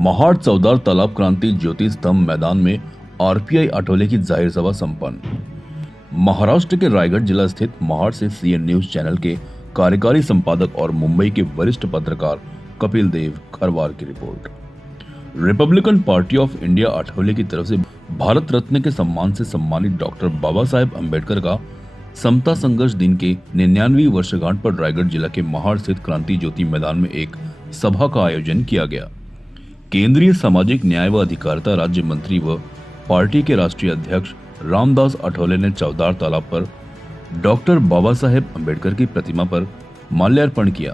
महाड़ चौदार तालाब क्रांति ज्योति स्तंभ मैदान में आरपीआई आठवले की जाहिर सभा संपन्न। महाराष्ट्र के रायगढ़ जिला स्थित महाड़ से सीएन न्यूज चैनल के कार्यकारी संपादक और मुंबई के वरिष्ठ पत्रकार कपिल देव खरवार की report. Republican party of India Athawale की तरफ से भारत रत्न के सम्मान से सम्मानित डॉक्टर बाबा साहेब अम्बेडकर का समता संघर्ष दिन के 99वीं वर्षगांठ पर रायगढ़ जिला के महाड़ स्थित क्रांति ज्योति मैदान में एक सभा का आयोजन किया गया। केंद्रीय सामाजिक न्याय व अधिकारिता राज्य मंत्री व पार्टी के राष्ट्रीय अध्यक्ष रामदास आठवले ने चौदार तालाब पर डॉक्टर बाबा साहेब अम्बेडकर की प्रतिमा पर माल्यार्पण किया।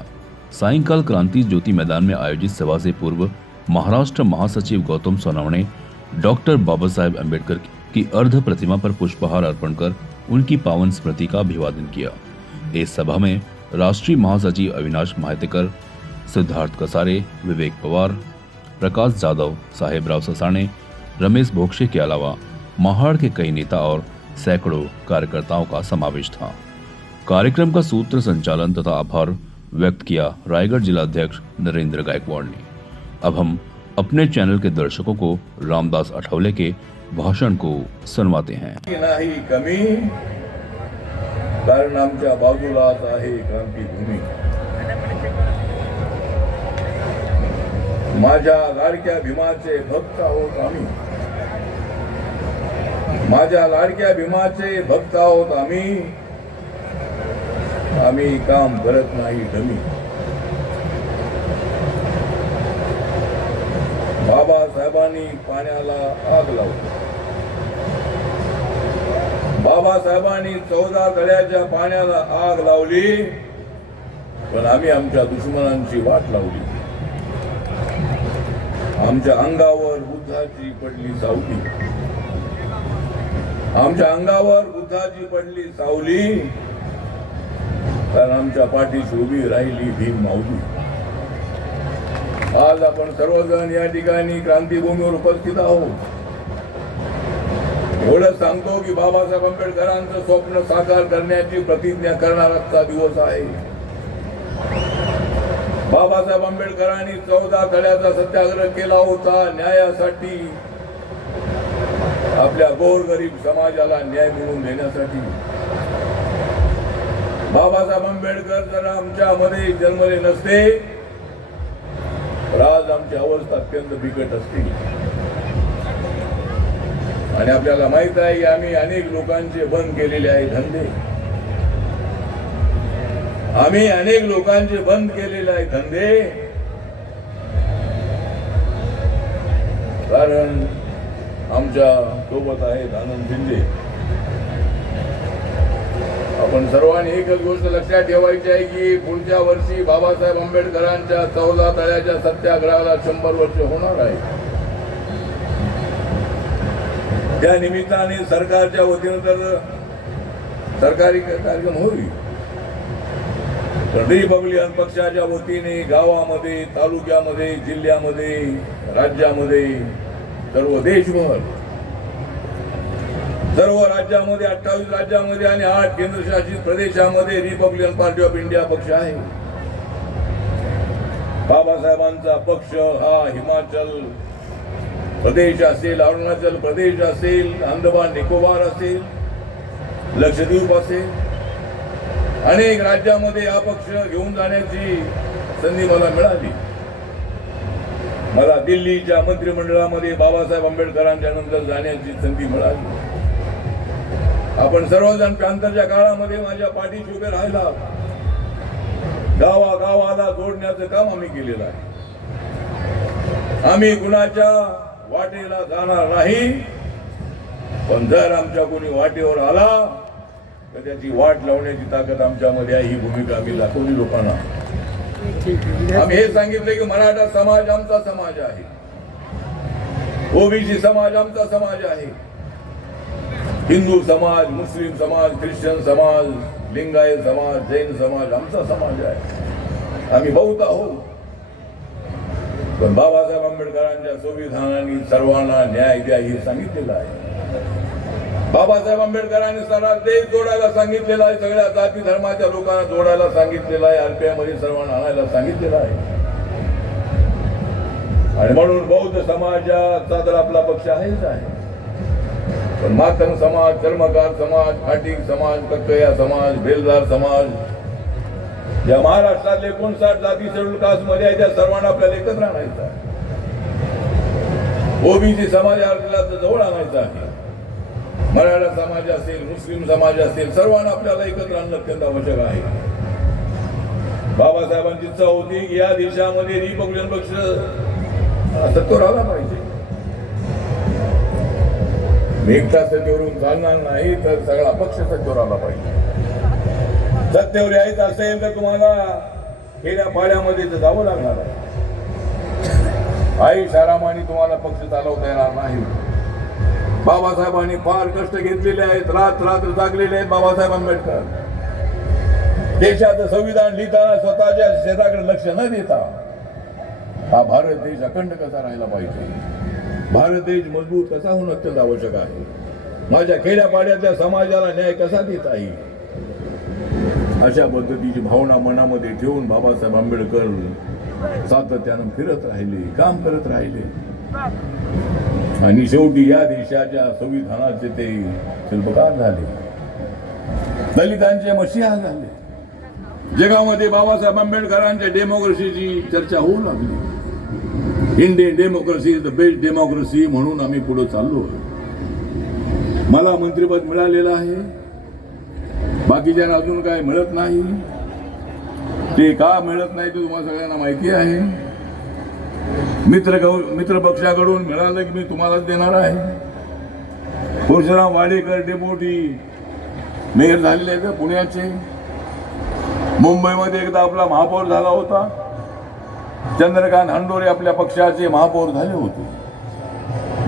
सायंकाल क्रांति ज्योति मैदान में आयोजित सभा से पूर्व महाराष्ट्र महासचिव गौतम सोनवणे ने डॉक्टर बाबा साहेब अम्बेडकर की अर्ध प्रतिमा पर पुष्पहार अर्पण कर उनकी पावन स्मृति का अभिवादन किया। इस सभा में राष्ट्रीय महासचिव अविनाश महातेकर, सिद्धार्थ कसारे, विवेक पवार, प्रकाश जाधव, साहेबराव ससाणे, रमेश भोक्षे के अलावा महाड़ के कई नेता और सैकड़ों कार्यकर्ताओं का समावेश था। कार्यक्रम का सूत्र संचालन तथा आभार व्यक्त किया रायगढ़ जिला अध्यक्ष नरेंद्र गायकवाड़ ने। अब हम अपने चैनल के दर्शकों को रामदास आठवले के भाषण को सुनवाते हैं। नाही कमी कारण आमच्या बाजूलाच आहे क्रांतीभूमी। माझ्या लाडक्या भीमाचे भक्त आहोत आम्ही, माझ्या लाडक्या भीमाचे भक्त आहोत आम्ही, आम्ही काम करत नाही डमी। बाबासाहेबांनी पाण्याला आग लावली, बाबासाहेबांनी 14 तळ्याच्या पाण्याला आग लावली, पण आम्ही आमच्या दुश्मनांची वाट लावली। आमच्या अंगावर बुद्धाची पडली सावली, आमच्या अंगावर बुद्धाची पडली सावली, कारण आमच्या पाठीशी उभी राहिली भीम माऊली। आज आपण सर्वजण या ठिकाणी क्रांतीभूमीवर उपस्थित आहोत। एवढं सांगतो की बाबासाहेब आंबेडकरांचं स्वप्न साकार करण्याची प्रतिज्ञा करणारा दिवस आहे। बाबासाहेब आंबेडकरांनी 14 तळ्याचा सत्याग्रह केला होता न्यायासाठी, आपल्या गोरगरीब समाजाला न्याय मिळवून देण्यासाठी। बाबासाहेब आंबेडकर जर आमच्यामध्ये जन्मले नसते तर आज आमची अवस्था अत्यंत बिकट असते। आणि आपल्याला माहित आहे की आम्ही अनेक लोकांचे बंद केलेले आहे धंदे, आम्ही अनेक लोकांचे बंद केलेले आहे धंदे, कारण आमच्या सोबत आहेत आनंद शिंदे। आपण सर्वांनी एकच गोष्ट लक्षात ठेवायची आहे की पुढच्या वर्षी बाबासाहेब आंबेडकरांच्या 14 तळ्याच्या सत्याग्रहाला 100 वर्ष होणार आहे। त्या निमित्ताने सरकारच्या वतीने तर सरकारी कार्यक्रम होईल, तर रिपब्लिकन पक्षाच्या वतीने गावामध्ये, तालुक्यामध्ये, जिल्ह्यामध्ये, राज्यामध्ये, सर्व देशभर, सर्व राज्यामध्ये 28 राज्यामध्ये आणि 8 केंद्रशासित प्रदेशामध्ये रिपब्लिकन पार्टी ऑफ इंडिया पक्ष आहे। बाबासाहेबांचा पक्ष हा हिमाचल प्रदेश असेल, अरुणाचल प्रदेश असेल, अंदमान निकोबार असेल, लक्षद्वीप असेल, अनेक राज्यामध्ये हा पक्ष घेऊन जाण्याची संधी मला मिळाली। मला दिल्लीच्या मंत्रिमंडळामध्ये बाबासाहेब आंबेडकरांच्या नंतर जाण्याची संधी मिळाली। आपण सर्वजण प्रांताच्या काळामध्ये माझ्या पाठीशी उभे राहिला, गावागावाला जोडण्याचं काम आम्ही केलेलं आहे। आम्ही कुणाच्या वाटेला जाणार नाही, पण जर आमच्या कोणी वाटेवर आला तर त्याची वाट लावण्याची ताकद आमच्यामध्ये आहे। ही भूमिका आम्ही दाखवली लोकांना। आम्ही हे सांगितले की मराठा समाज आमचा समाज आहे, ओबीसी समाज आमचा समाज आहे, हिंदू समाज, मुस्लिम समाज, ख्रिश्चन समाज, लिंगायत समाज, जैन समाज आमचा समाज आहे। आम्ही बहुत आहोत, पण बाबासाहेब आंबेडकरांच्या संविधानाने सर्वांना न्याय द्या हे सांगितलेलं आहे। बाबासाहेब आंबेडकरांनी सारा देश जोडायला सांगितलेला आहे, सगळ्या जाती धर्माच्या लोकांना जोडायला सांगितलेलं आहे, आरपीआय मध्ये सर्वांना आणायला सांगितलेलं आहे। आणि म्हणून बौद्ध समाजाचा तर आपला पक्ष आहेच आहे, पण मातंग समाज, कर्मकार समाज, खाटीक समाज, कक्कया समाज, बेलदार समाज या महाराष्ट्रातले 59 जाती शेड्यूल कास्ट मध्ये आहे त्या सर्वांना आपल्याला एकत्र आणायचं आहे. ओबीसी समाजाला जवळ आणायचं आहे. मराठा समाज असेल, मुस्लिम समाज असेल, सर्वांना आपल्याला एकत्र आणणं अत्यंत आवश्यक आहे. बाबासाहेबांची इच्छा होती की या देशामध्ये रिपब्लिकन पक्ष सत्तेवर आला पाहिजे. मी एकटा सत्तेवरून चालणार नाही, तर सगळा पक्ष सत्तेवर आला पाहिजे. सत्तेवर यायचं असेल तर तुम्हाला खेड्या पाड्यामध्ये जावं लागणार आहे. आई शारामानी तुम्हाला पक्ष चालवता येणार नाही. बाबासाहेबांनी फार कष्ट घेतलेले आहेत, रात्र जागलेले आहेत. बाबासाहेब आंबेडकर देशाचं संविधान लिहिताना स्वतःच्या शेताकडे लक्ष न देता हा भारत देश अखंड कसा राहिला पाहिजे, भारत देश मजबूत कसा होणं अत्यंत आवश्यक आहे, माझ्या खेड्यापाड्याच्या समाजाला न्याय कसा देता येईल, अशा पद्धतीची भावना मनामध्ये ठेवून बाबासाहेब आंबेडकर सातत्यानं फिरत राहिले, काम करत राहिले आणि शेवटी या देशाच्या संविधानाचे ते शिल्पकार झाले, दलितांचे मसीहा झाले. जगामध्ये बाबासाहेब आंबेडकरांच्या डेमोक्रेसीची चर्चा होऊ लागली. Indian democracy is the best democracy म्हणून आम्ही पुढे चाललो. मला मंत्रिपद मिळालेलं आहे, बाकीच्यांना अजून काय मिळत नाही. ते का मिळत नाही ते तुम्हाला सगळ्यांना माहिती आहे. मित्र पक्षाकडून मिळालं की मी तुम्हालाच देणार आहे. परशुराम वाडेकर डेप्युटी मेयर झालेले आहेत पुण्याचे. मुंबईमध्ये एकदा आपला महापौर झाला होता. चंद्रकांत हंडोरे आपल्या पक्षाचे महापौर झाले होते.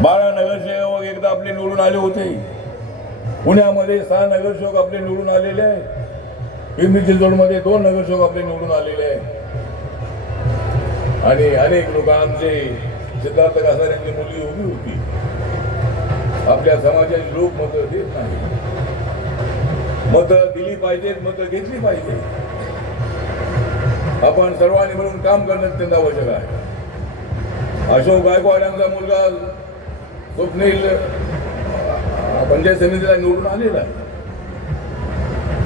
12 नगरसेवक एकदा आपले निवडून आले होते. पुण्यामध्ये 6 नगरसेवक आपले निवडून आलेले आहेत. पिंपरी चिंचवडमध्ये 2 नगरसेवक आपले निवडून आलेले आहेत. आणि अनेक लोकांचे सिद्धार्थ कासार यांची मुलगी उभी होती. आपल्या समाजाचे लोक मतं देत नाही. मतं दिली पाहिजेत, मतं घेतली पाहिजे. आपण सर्वांनी मिळून काम करणं अत्यंत आवश्यक आहे. अशोक गायकवाड यांचा मुलगा स्वप्नील पंचायत समितीला निवडून आलेला आहे,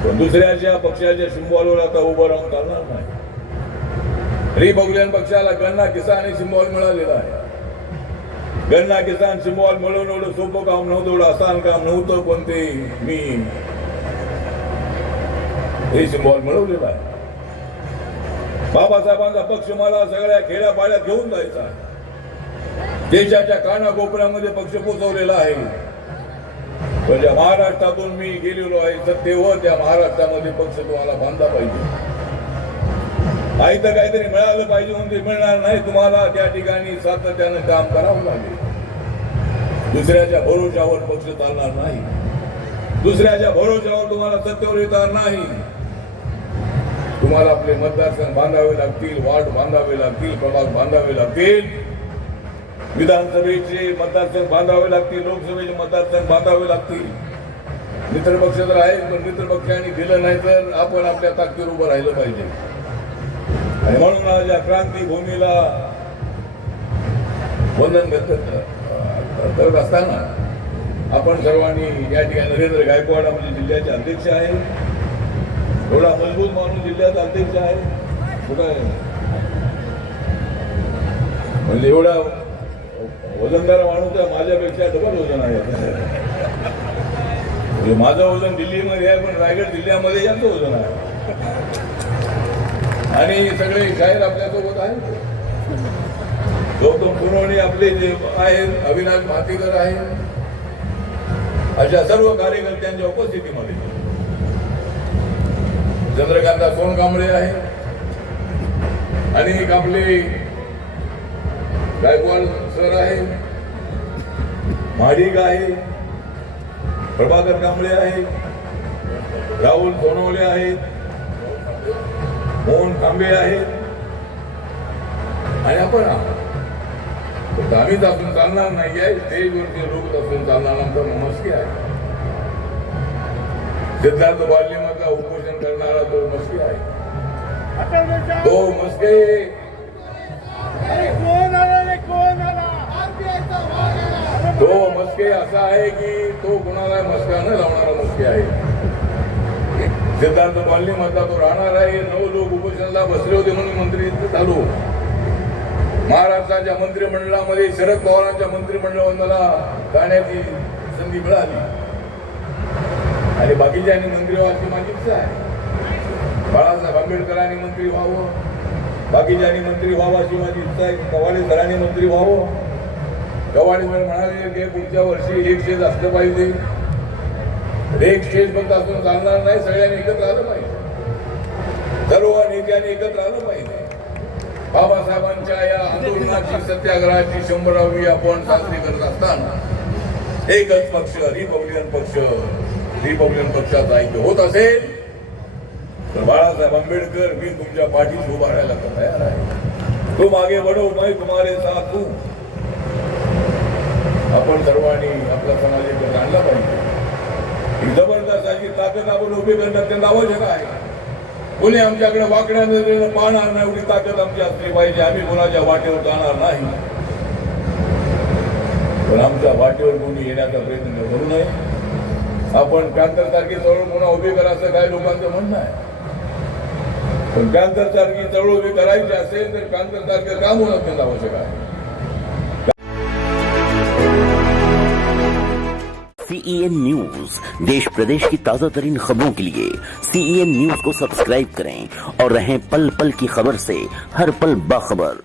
पण दुसऱ्याच्या पक्षाच्या सिंबॉलवर आता उभं राहून चालणार नाही. रिपब्लिकन पक्षाला गन्ना किसान हे सिंबॉल मिळालेला आहे. गन्ना किसान सिंबॉल मिळवणं एवढं सोपं काम नव्हतं, एवढं आसान काम नव्हतं, पण ते मी हे सिंबॉल मिळवलेलं आहे. बाबासाहेबांचा पक्ष मला सगळ्या खेड्यापाड्यात घेऊन जायचा आहे. देशाच्या कानाकोपऱ्यामध्ये पक्ष पोचवलेला आहे. पण ज्या महाराष्ट्रातून मी गेलेलो आहे सत्तेवर, त्या महाराष्ट्रामध्ये पक्ष तुम्हाला बांधला पाहिजे. तर काहीतरी मिळालं पाहिजे म्हणून ते मिळणार नाही. तुम्हाला त्या ठिकाणी सातत्यानं काम करावं लागेल. दुसऱ्याच्या भरोशावर पक्ष चालणार नाही. दुसऱ्याच्या भरोशावर तुम्हाला सत्तेवर येणार नाही. तुम्हाला आपले मतदारसंघ बांधावे लागतील, वार्ड बांधावे लागतील, प्रभाग बांधावे लागतील, विधानसभेचे मतदारसंघ बांधावे लागतील, लोकसभेचे मतदारसंघ बांधावे लागतील. मित्रपक्ष तर आहे, पण मित्रपक्षांनी दिलं नाही तर आपण आपल्या ताकदीवर उभं राहिलं पाहिजे. आणि म्हणून आज या क्रांतीभूमीला वंदन करत असताना आपण सर्वांनी या ठिकाणी नरेंद्र गायकवाड म्हणजे जिल्ह्याचे अध्यक्ष आहे, थोडा मजबूत माणूस जिल्ह्याचा अध्यक्ष आहे, म्हणजे एवढा वजनदार माणूस आहे, माझ्यापेक्षा डबल वजन आहे. म्हणजे माझं वजन दिल्लीमध्ये आहे, पण रायगड जिल्ह्यामध्ये जास्त वजन आहे. आणि सगळे शाहीर आपल्यासोबत आहेत. गौतम सोनवणे आपले जे आहेत, अविनाश भातीकर आहेत, अशा सर्व कार्यकर्त्यांच्या उपस्थितीमध्ये चंद्रकांता सोनकांबळे आहे, अनेक आपले गायकवाड सर आहे, महाडिक आहे, प्रभाकर कांबळे आहे, राहुल सोनवणे आहेत, मोहन कांबळे आहेत आणि आपण आम्हीच असून चालणार नाही आहे. स्टेजवरचे लोक असून चालणार नंतर मस्के आहे. सिद्धार्थ बाल्यमधला उपोषण करणारा तो मस्के आहे. तो मस्के तो मस्के असा आहे की तो कुणाला मस्का न लावणारा मस्के आहे. सिद्धार्थ कॉलनी मधला तो राहणार आहे. 9 लोक उपोषणाला बसले होते म्हणून मंत्री चालू. महाराष्ट्राच्या मंत्रिमंडळामध्ये शरद पवारांच्या मंत्रिमंडळावर मला जाण्याची संधी मिळाली आणि बाकीच्यांनी मंत्री व्हायची माझी इच्छा आहे. बाळासाहेब आंबेडकरांनी मंत्री व्हावं, बाकीच्यांनी मंत्री व्हावं अशी माझी इच्छा आहे. कवाडे सरांनी मंत्री व्हावं. कवाडे सर म्हणाले की पुढच्या वर्षी एक स्टेज असलं पाहिजे. एक स्टेज पण असून चालणार नाही. सगळ्यांनी एकत्र आलं पाहिजे. सर्व नेत्यांनी एकत्र आलं पाहिजे. बाबासाहेबांच्या या आंदोलनाची सत्याग्रहाची 100वी आपण साजरी करत असताना एकच पक्ष रिपब्लिकन पक्षाचा ऐक्य होत असेल तर बाळासाहेब आंबेडकर मी तुमच्या पाठीशी उभा राहायला तयार आहे. तुम आगे बढो मैं तुम्हारे साथ हूं. आपण सर्वांनी आपला समाज एकत्र आणला पाहिजे. ही जबरदस्त अशी ताकद आपण उभी करण्यात त्यांना आवश्यक आहे. कोणी आमच्याकडे वाकड्या नजरेनं पाहणार नाही एवढी ताकद आमची असली पाहिजे. आम्ही कोणाच्या वाटेवर जाणार नाही, पण आमच्या वाटेवर कोणी येण्याचा प्रयत्न करू नये. आपण पॅन्थर सारखी चळवळ पुन्हा उभी करा असं काही लोकांचं म्हणणं आहे. पण पॅन्थर सारखी चळवळ उभी करायची असेल तर पॅन्थर सारखं काम होणं त्यांना आवश्यक आहे. CEN न्यूज देश प्रदेश की ताजा तरीन खबरों के लिए CEN न्यूज को सब्सक्राइब करें और रहें पल पल की खबर से हर पल बाखबर.